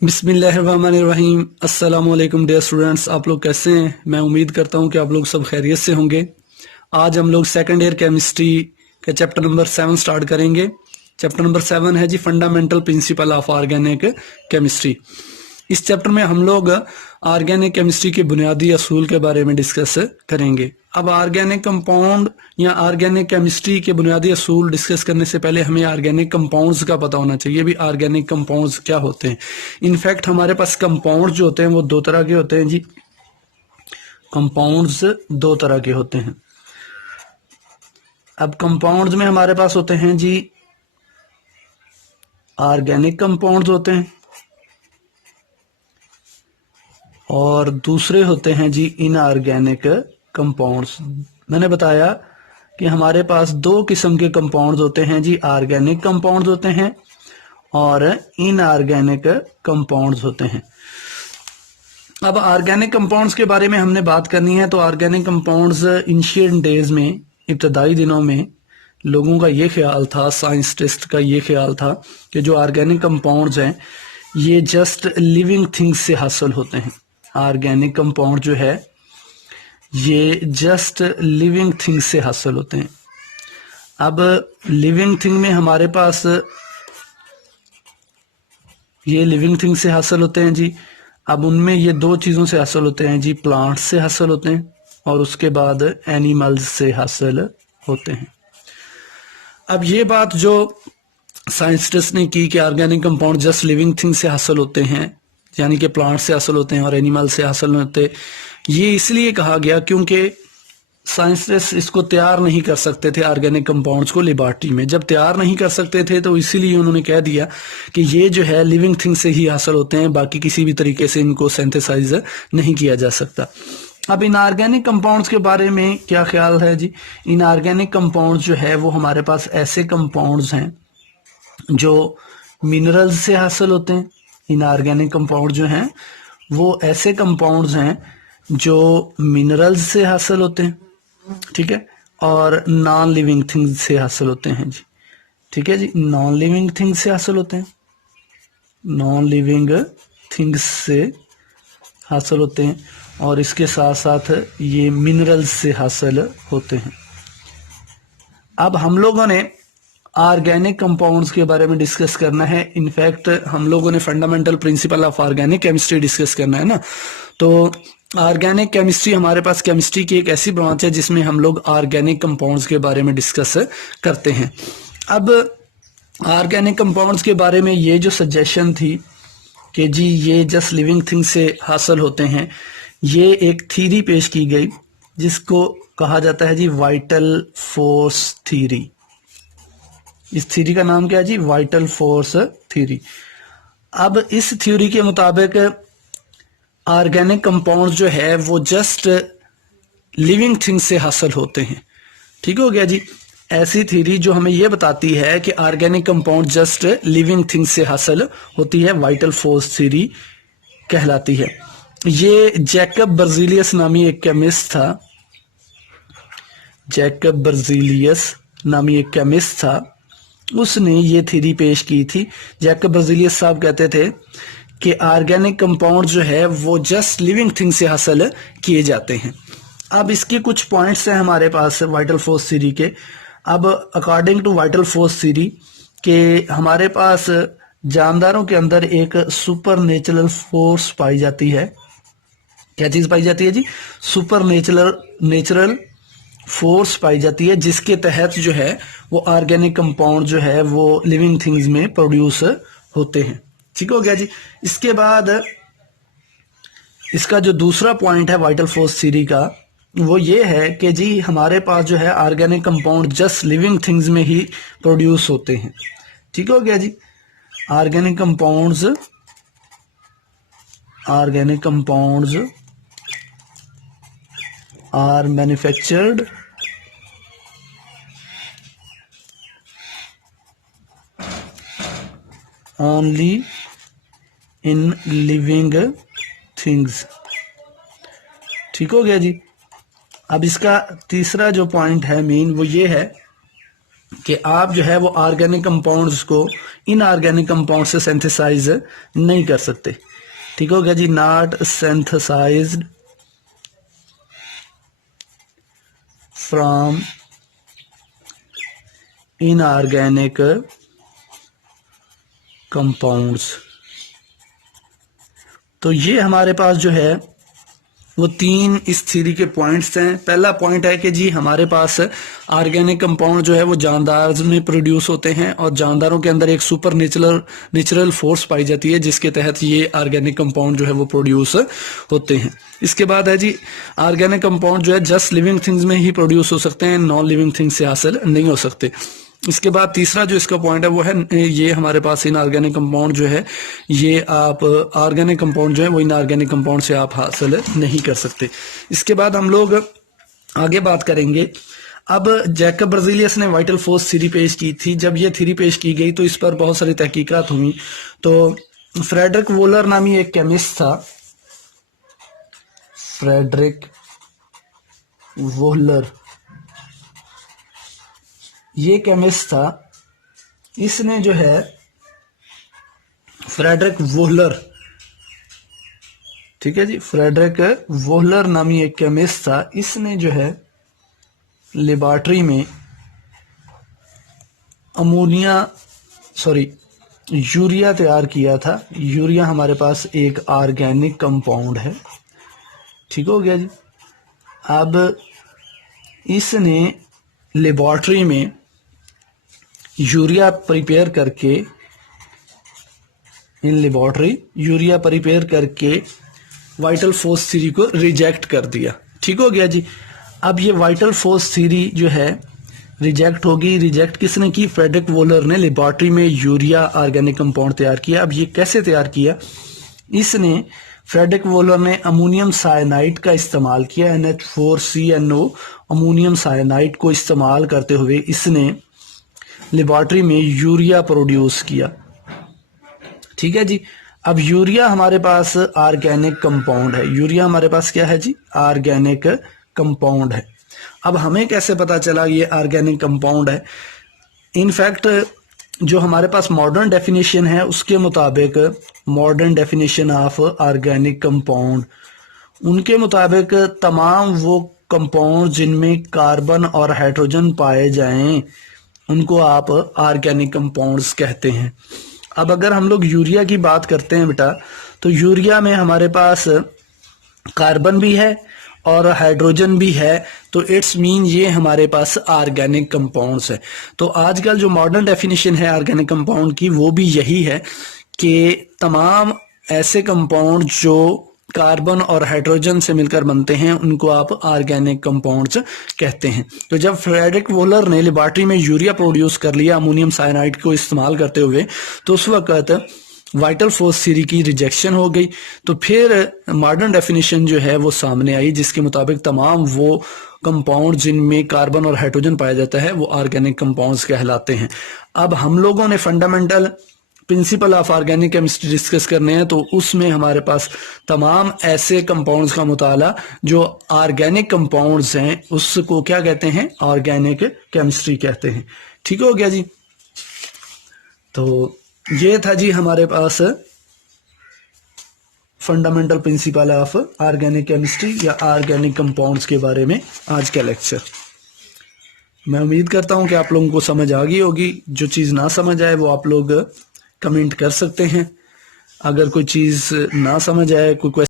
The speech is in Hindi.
बिस्मिल्लाहिर्रहमानिर्रहीम। अस्सलाम वालेकुम डियर स्टूडेंट्स, आप लोग कैसे हैं? मैं उम्मीद करता हूं कि आप लोग सब खैरियत से होंगे। आज हम लोग सेकेंड ईयर केमिस्ट्री के चैप्टर नंबर 7 स्टार्ट करेंगे। चैप्टर नंबर 7 है जी fundamental principle of organic chemistry. इस चैप्टर में हम लोग ऑर्गेनिक केमिस्ट्री के बुनियादी असूल के बारे में डिस्कस करेंगे। अब ऑर्गेनिक कंपाउंड या ऑर्गेनिक केमिस्ट्री के बुनियादी असूल डिस्कस करने से पहले हमें ऑर्गेनिक कंपाउंड्स का पता होना चाहिए भी ऑर्गेनिक कंपाउंड्स क्या होते हैं। इनफैक्ट हमारे पास कंपाउंड जो होते हैं वो दो तरह के होते हैं जी। कंपाउंड्स दो तरह के होते हैं। अब कंपाउंड्स में हमारे पास होते हैं जी ऑर्गेनिक कंपाउंड्स होते हैं और दूसरे होते हैं जी इनऑर्गेनिक कंपाउंड्स। मैंने बताया कि हमारे पास दो किस्म के कंपाउंड्स होते हैं जी, ऑर्गेनिक कंपाउंड्स होते हैं और इनऑर्गेनिक कंपाउंड्स होते हैं। अब ऑर्गेनिक कंपाउंड्स के बारे में हमने बात करनी है तो ऑर्गेनिक कंपाउंड्स एंशिएंट डेज में, इब्तदाई दिनों में लोगों का ये ख्याल था, साइंटिस्ट का ये ख्याल था कि जो ऑर्गेनिक कंपाउंड्स हैं ये जस्ट लिविंग थिंग्स से हासिल होते हैं। ऑर्गेनिक कंपाउंड जो है ये जस्ट लिविंग थिंग्स से हासिल होते हैं। अब लिविंग थिंग में हमारे पास ये लिविंग थिंग से हासिल होते हैं जी। अब उनमें ये दो चीज़ों से हासिल होते हैं जी, प्लांट्स से हासिल होते हैं और उसके बाद एनिमल्स से हासिल होते हैं। अब ये बात जो साइंटिस्ट ने की कि organic compound just living thing से हासिल होते हैं, यानी कि प्लांट से हासिल होते हैं और एनिमल से हासिल होते, ये इसलिए कहा गया क्योंकि साइंटिस्ट इसको तैयार नहीं कर सकते थे ऑर्गेनिक कंपाउंड्स को लेबॉरेटरी में। जब तैयार नहीं कर सकते थे तो इसीलिए उन्होंने कह दिया कि ये जो है लिविंग थिंग से ही हासिल होते हैं, बाकी किसी भी तरीके से इनको सिंथेसाइज नहीं किया जा सकता। अब इनऑर्गेनिक कंपाउंड्स के बारे में क्या ख्याल है जी? इनऑर्गेनिक कंपाउंड्स जो है वो हमारे पास ऐसे कंपाउंड्स हैं जो मिनरल्स से हासिल होते हैं। इनऑर्गेनिक कंपाउंड जो हैं वो ऐसे कंपाउंड्स हैं जो मिनरल्स से हासिल होते हैं, ठीक है, और नॉन लिविंग थिंग्स से हासिल होते हैं जी। ठीक है जी, नॉन लिविंग थिंग्स से हासिल होते हैं, नॉन लिविंग थिंग्स से हासिल होते हैं और इसके साथ साथ ये मिनरल्स से हासिल होते हैं। अब हम लोगों ने ऑर्गेनिक कंपाउंड्स के बारे में डिस्कस करना है। इनफैक्ट हम लोगों ने fundamental principle of organic chemistry discuss करना है ना। तो ऑर्गेनिक केमिस्ट्री हमारे पास केमिस्ट्री की एक ऐसी ब्रांच है जिसमें हम लोग ऑर्गेनिक कंपाउंड्स के बारे में डिस्कस करते हैं। अब ऑर्गेनिक कंपाउंड्स के बारे में ये जो सजेशन थी कि जी ये जस्ट लिविंग थिंग से हासिल होते हैं, ये एक थीरी पेश की गई जिसको कहा जाता है जी वाइटल फोर्स थीरी। इस थ्योरी का नाम क्या है जी? Vital force theory. अब इस थ्योरी के मुताबिक ऑर्गेनिक कंपाउंड जो है वो जस्ट लिविंग थिंग से हासिल होते हैं। ठीक हो गया जी। ऐसी थ्योरी जो हमें ये बताती है कि organic compound just living thing से हासिल होती है, वाइटल फोर्स थ्योरी कहलाती है। ये जैकब बर्जीलियस नामी एक केमिस्ट था, जैकब बर्जीलियस नामी एक केमिस्ट था, उसने ये थ्योरी पेश की थी। जैकब बर्जीलियस साहब कहते थे कि ऑर्गेनिक कंपाउंड जो है वो जस्ट लिविंग थिंग से हासिल किए जाते हैं। अब इसके कुछ पॉइंट्स हैं हमारे पास वाइटल फोर्स थ्योरी के। अब according to vital force theory के हमारे पास जानदारों के अंदर एक सुपर नेचुरल फोर्स पाई जाती है। क्या चीज पाई जाती है जी? सुपर नेचुरल फोर्स पाई जाती है जिसके तहत जो है वो ऑर्गेनिक कंपाउंड जो है वो लिविंग थिंग्स में प्रोड्यूस होते हैं। ठीक हो गया जी। इसके बाद इसका जो दूसरा पॉइंट है वाइटल फोर्स थ्योरी का वो ये है कि जी हमारे पास जो है organic compound just living things में ही प्रोड्यूस होते हैं। ठीक हो गया जी। Organic compounds are manufactured only in living things. ठीक हो गया जी। अब इसका तीसरा जो पॉइंट है मेन वो ये है कि आप जो है वो ऑर्गेनिक कंपाउंड्स को इनऑर्गेनिक कंपाउंड से सिंथेसाइज नहीं कर सकते। ठीक हो गया जी, not synthesised from inorganic compounds. तो ये हमारे पास जो है वो तीन इस थ्योरी के पॉइंट्स हैं। पहला पॉइंट है कि जी हमारे पास ऑर्गेनिक कंपाउंड जो है वो जानदार में प्रोड्यूस होते हैं और जानदारों के अंदर एक सुपर नेचुरल फोर्स पाई जाती है जिसके तहत ये ऑर्गेनिक कंपाउंड जो है वो प्रोड्यूस होते हैं। इसके बाद है जी ऑर्गेनिक कंपाउंड जो है जस्ट लिविंग थिंग्स में ही प्रोड्यूस हो सकते हैं, नॉन लिविंग थिंग्स से हासिल नहीं हो सकते। इसके बाद तीसरा जो इसका पॉइंट है वो है ये हमारे पास इनऑर्गेनिक कंपाउंड जो है ये आप ऑर्गेनिक कंपाउंड जो है वो इनऑर्गेनिक कंपाउंड से आप हासिल नहीं कर सकते। इसके बाद हम लोग आगे बात करेंगे। अब जैकब बर्ज़ेलियस ने वाइटल फोर्स थ्योरी पेश की थी। जब ये थ्योरी पेश की गई तो इस पर बहुत सारी तहकीकात हुई। तो फ्रेडरिक वोलर नामी एक केमिस्ट था, फ्रेडरिक वोलर, ये केमिस्ट था। इसने जो है फ्रेडरिक वोहलर, ठीक है जी, फ्रेडरिक वोहलर नामी एक केमिस्ट था। इसने जो है लेबॉर्ट्री में यूरिया तैयार किया था। यूरिया हमारे पास एक ऑर्गेनिक कंपाउंड है। ठीक हो गया जी। अब इसने लेबॉर्ट्री में यूरिया प्रिपेयर करके वाइटल फोर्स थ्योरी को रिजेक्ट कर दिया। ठीक हो गया जी। अब ये वाइटल फोर्स थ्योरी जो है रिजेक्ट होगी। रिजेक्ट किसने की? फ्रेडरिक वोलर ने लेबॉर्ट्री में यूरिया ऑर्गेनिक कंपाउंड तैयार किया। अब ये कैसे तैयार किया? इसने फ्रेडरिक वोलर ने अमोनियम साइनाइड का इस्तेमाल किया, NH4CNO अमोनियम साइनाइड को इस्तेमाल करते हुए इसने लेबॉर्ट्री में यूरिया प्रोड्यूस किया। ठीक है जी। अब यूरिया हमारे पास ऑर्गेनिक कंपाउंड है। यूरिया हमारे पास क्या है जी? ऑर्गेनिक कंपाउंड है। अब हमें कैसे पता चला ये ऑर्गेनिक कंपाउंड है? इनफैक्ट जो हमारे पास मॉडर्न डेफिनेशन है उसके मुताबिक, modern definition of organic compound, उनके मुताबिक तमाम वो कंपाउंड जिनमें कार्बन और हाइड्रोजन पाए जाएं उनको आप ऑर्गेनिक कंपाउंड्स कहते हैं। अब अगर हम लोग यूरिया की बात करते हैं बेटा, तो यूरिया में हमारे पास कार्बन भी है और हाइड्रोजन भी है, तो इट्स मीन ये हमारे पास ऑर्गेनिक कंपाउंड्स है। तो आजकल जो मॉडर्न डेफिनेशन है ऑर्गेनिक कंपाउंड की वो भी यही है कि तमाम ऐसे कंपाउंड जो कार्बन और हाइड्रोजन से मिलकर बनते हैं उनको आप ऑर्गेनिक कंपाउंड्स कहते हैं। तो जब फ्रेडरिक वोलर ने लेबॉर्ट्री में यूरिया प्रोड्यूस कर लिया अमोनियम साइनाइड को इस्तेमाल करते हुए, तो उस वक्त वाइटल फोर्स थ्योरी की रिजेक्शन हो गई। तो फिर मॉडर्न डेफिनेशन जो है वो सामने आई जिसके मुताबिक तमाम वो कंपाउंड जिनमें कार्बन और हाइड्रोजन पाया जाता है वो ऑर्गेनिक कंपाउंड्स कहलाते हैं। अब हम लोगों ने fundamental principle of organic chemistry discuss करने हैं, तो उसमें हमारे पास तमाम ऐसे कंपाउंड्स का मुताला जो ऑर्गेनिक कंपाउंड्स हैं उसको क्या कहते हैं? ऑर्गेनिक केमिस्ट्री कहते हैं। ठीक हो गया जी। तो ये था जी हमारे पास fundamental principle of organic chemistry या ऑर्गेनिक कंपाउंड्स के बारे में आज का लेक्चर। मैं उम्मीद करता हूं कि आप लोगों को समझ आ गई होगी। जो चीज़ ना समझ आए वो आप लोग कमेंट कर सकते हैं। अगर कोई चीज़ ना समझ आए, कोई